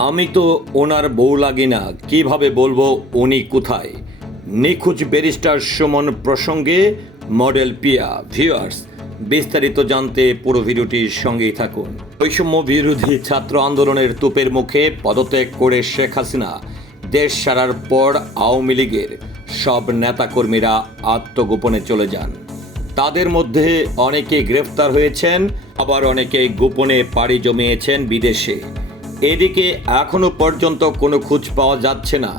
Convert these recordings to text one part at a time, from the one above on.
আমি তো ওনার বউ লাগি না, কীভাবে বলব উনি কোথায়? নিখোঁজ ব্যারিস্টার সুমন প্রসঙ্গে মডেল পিয়া, ভিউয়ার্স, বিস্তারিত জানতে পুরো ভিডিওটির সঙ্গেই থাকুন। বৈষম্য বিরোধী ছাত্র আন্দোলনের তোপের মুখে পদত্যাগ করে শেখ হাসিনা, দেশ সারার পর আওয়ামী লীগের সব নেতাকর্মীরা আত্মগোপনে চলে যান। তাদের মধ্যে অনেকে গ্রেফতার হয়েছেন, আবার অনেকে গোপনে পাড়ি জমিয়েছেন বিদেশে। এদিকে এখনও পর্যন্ত কোনো খোঁজ পাওয়া যাচ্ছে না।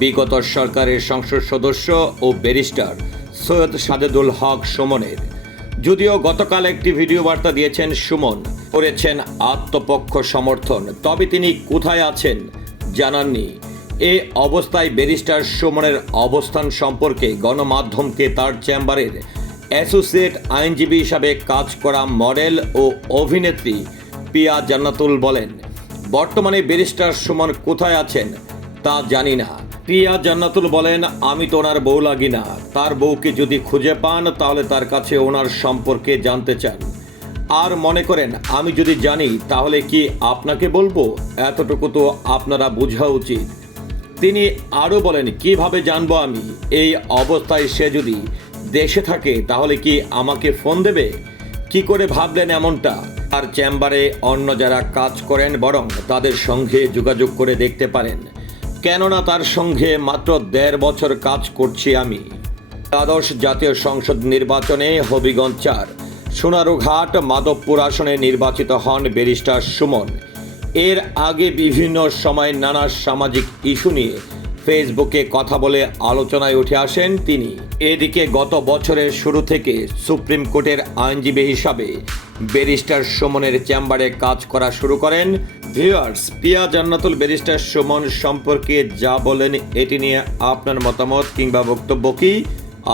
বিগত সরকারের সংসদ সদস্য ও ব্যারিস্টার সৈয়দ সাদেদুল হক সুমনের। যদিও গতকাল একটি ভিডিও বার্তা দিয়েছেন সুমন, করেছেন আত্মপক্ষ সমর্থন, তবে তিনি কোথায় আছেন জানাননি। এ অবস্থায় ব্যারিস্টার সুমনের অবস্থান সম্পর্কে গণমাধ্যমকে তার চেম্বারের অ্যাসোসিয়েট আইনজীবী হিসাবে কাজ করা মডেল ও অভিনেত্রী পিয়া জান্নাতুল বলেন। বর্তমানে ব্যারিস্টার সুমন কোথায় আছেন তা জানি না। প্রিয়া জান্নাতুল বলেন, আমি তো ওনার বউ লাগি না। তার বউকে যদি খুঁজে পান, তাহলে তার কাছে ওনার সম্পর্কে জানতে চান। আর মনে করেন, আমি যদি জানি, তাহলে কি আপনাকে বলব? এতটুকু তো আপনারা বোঝা উচিত। তিনি আরও বলেন, কীভাবে জানব আমি? এই অবস্থায় সে যদি দেশে থাকে, তাহলে কি আমাকে ফোন দেবে? কি করে ভাবলেন এমনটা? তার চেম্বারে অন্য যারা কাজ করেন বরং তাদের সঙ্গে যোগাযোগ করে দেখতে পারেন। কেননা তার সঙ্গে মাত্র দেড় বছর কাজ করছি আমি। দ্বাদশ জাতীয় সংসদ নির্বাচনে হবিগঞ্জ চার, সোনারুঘাট, মাধবপুর আসনে নির্বাচিত হন ব্যারিস্টার সুমন। এর আগে বিভিন্ন সময় নানা সামাজিক ইস্যু নিয়ে ফেসবুকে কথা বলে আলোচনায় উঠে আসেন তিনি। এদিকে গত বছরের শুরু থেকে সুপ্রিম কোর্টের আইনজীবী হিসাবে ব্যারিস্টার সুমনের চেম্বারে কাজ করা শুরু করেন। ভিউয়ার্স পিয়া জান্নাতুল ব্যারিস্টার সুমন সম্পর্কে যা বলেন এটি নিয়ে আপনার মতামত কিংবা বক্তব্য কি?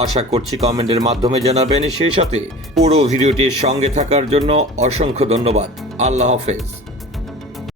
আশা করছি কমেন্টের মাধ্যমে জানাবেন। সেই সাথে পুরো ভিডিওটির সঙ্গে থাকার জন্য অসংখ্য ধন্যবাদ। আল্লাহ হাফেজ।